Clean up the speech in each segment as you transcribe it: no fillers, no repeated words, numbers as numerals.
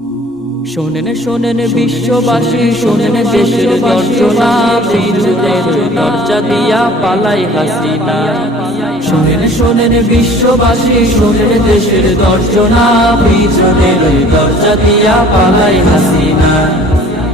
শোনেন শোনেন বিশ্ববাসী, শোনেন দেশের গর্জনা, বীরদের দরজা দিয়া পালাই হাসিনা। শোনেন শোনেন বিশ্ববাসী, শোনেন দেশের গর্জনা, বীরদের দরজা দিয়া পালাই হাসিনা।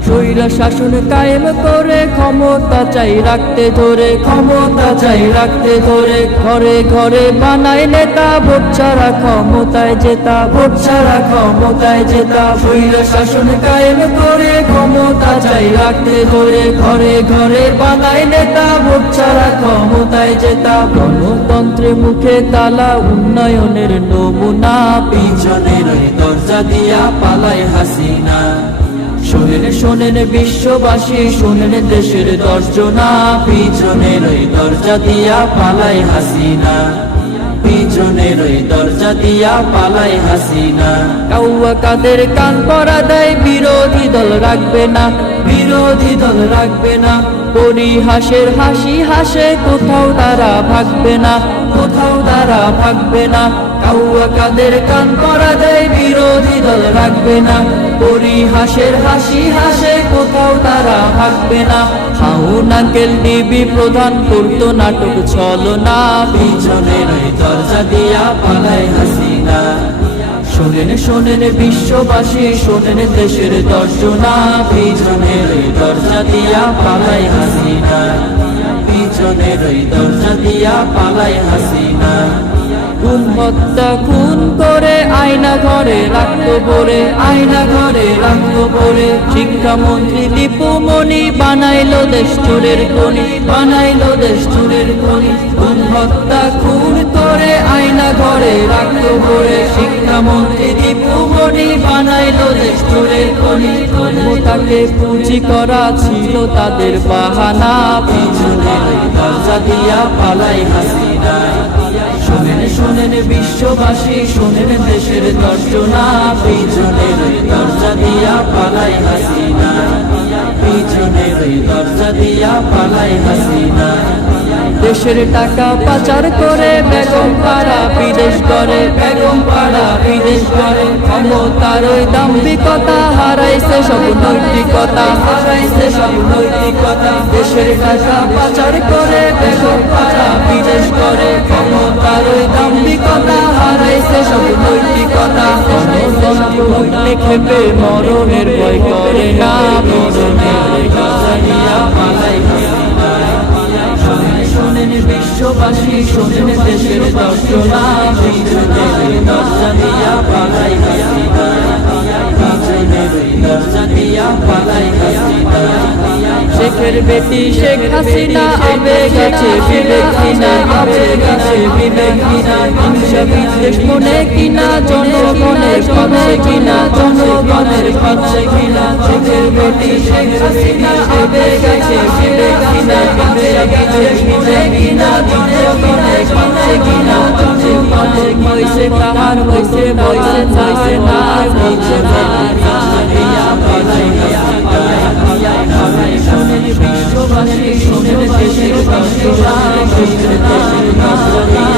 স্বৈরা শাসন কায়েম করে ক্ষমতা চাই রাখতে ধরে, ক্ষমতা চাই রাখতে ধরে, ঘরে ঘরে বানায় নেতা, ভোট ছাড়া ক্ষমতায় জেতা, ভোট ছাড়া ক্ষমতায় জেতা। স্বৈরা শাসন কায়েম করে ক্ষমতা চাই রাখতে ধরে, ঘরে ঘরে বানায় নেতা, ভোট ছাড়া ক্ষমতায় জেতা। গণতন্ত্রে মুখে তালা, উন্নয়নের নমুনা, পিছনের দরজা দিয়া পালায় হাসিনা। শোনেন শোনেন বিশ্ববাসী, শোনেন দেশের গর্জনা, পিছনের ওই দরজা দিয়া পালাই হাসিনা, পিছনের ওই দরজা দিয়া পালাই হাসিনা। কাউয়া কাদের কান পরা দেয়, বিরোধী দল রাখবে না, বিরোধী দল রাখবে না। পরিহাসের হাসি হাসে, কোথাও তারা ভাগবে না, কোথাও তারা ভাগবে না। কাউয়া কাদের কান পরা দেয়, বিরোধী দল রাখবে না। পরিহাসের হাসি হাসে, কোথাও তারা ভাগবে না। হাউন আঙ্কেল ডিবি প্রধান করতো নাটক ছলনা, পিছনের ওই দরজা দিয়া পালাই হাসিনা। শোনেন শোনেন বিশ্ববাসী, শোনেন দেশের গর্জনা, পিছনের ওই দরজা দিয়া পালাই হাসিনা, পিছনের ওই দরজা দিয়া পালাই হাসিনা। খুন হত্যা খুন করে আয়না ঘরে রাখতো ভরে, আয়না ঘরে রাখতো ভরে। শিক্ষামন্ত্রী দীপু মনি বানাইলো দেশ চোরের খনি, বানাইলো দেশ চোরের খনি। খুন হত্যা খুন করে আয়না ঘরে রাখতো ভরে, শিক্ষামন্ত্রী দীপু মনি বানাইলো দেশ চোরের খনি। ক্ষমতাকে পুঁজি করা ছিল তাদের বাহানা, পিছনে দরজা দিয়া পালাই হাসিনা। শোনেন শোনেন বিশ্ববাসী, শোনেন দেশের গর্জনা, পিছনের দরজা দিয়া পালাই হাসিনা, পিছনের দরজা দিয়া পালাই হাসিনা। দেশের টাকা পাচার করে বেগম পাড়া বিদেশ করে, বেগম পাড়া বিদেশ করে। ক্ষমতার ওই দাম্ভিকতা হারাইছে সব নৈতিকতা, হারাইছে সব নৈতিকতা। দেশের টাকা পাচার করে বেগম পাড়া বিদেশ করে, ক্ষমতার ওই দাম্ভিকতা হারাইছে সব নৈতিকতা। গণতন্ত্র খেপে মরণের ভয় করে না, মরণের দরজা দিয়া পালাই হাসিনা। শোনেন বিশ্ববাসী, শোনেন দেশের গর্জনা, পিছনের দরজা দিয়া পালাই হাসিনা, পিছনের দরজা দিয়া পালাই হাসিনা। শেখের বেটি শেখ হাসিনা আবেগ আছে বিবেক কিনা, আবেগ আছে বিবেক কিনা। হিংসা বিদ্বেষ মনে কিনা, জনগণের পাচ্ছে কিনা, জনগণের পাচ্ছে কিনা। শেখের বেটি শেখ হাসিনা আবেগ আছে বিবেক কিনা, হিংসা বিদ্বেষ মনে কিনা, জনগণের পাচ্ছে কিনা। জনগণের হইছে কাহার হইছে বইছে চাইছে না, হইছে না দিয়া পালাই হাসিনা। শোনেন বিশ্ববাসী, শোনেন দেশের গর্জনা, শোনেন দেশের গর্জনা।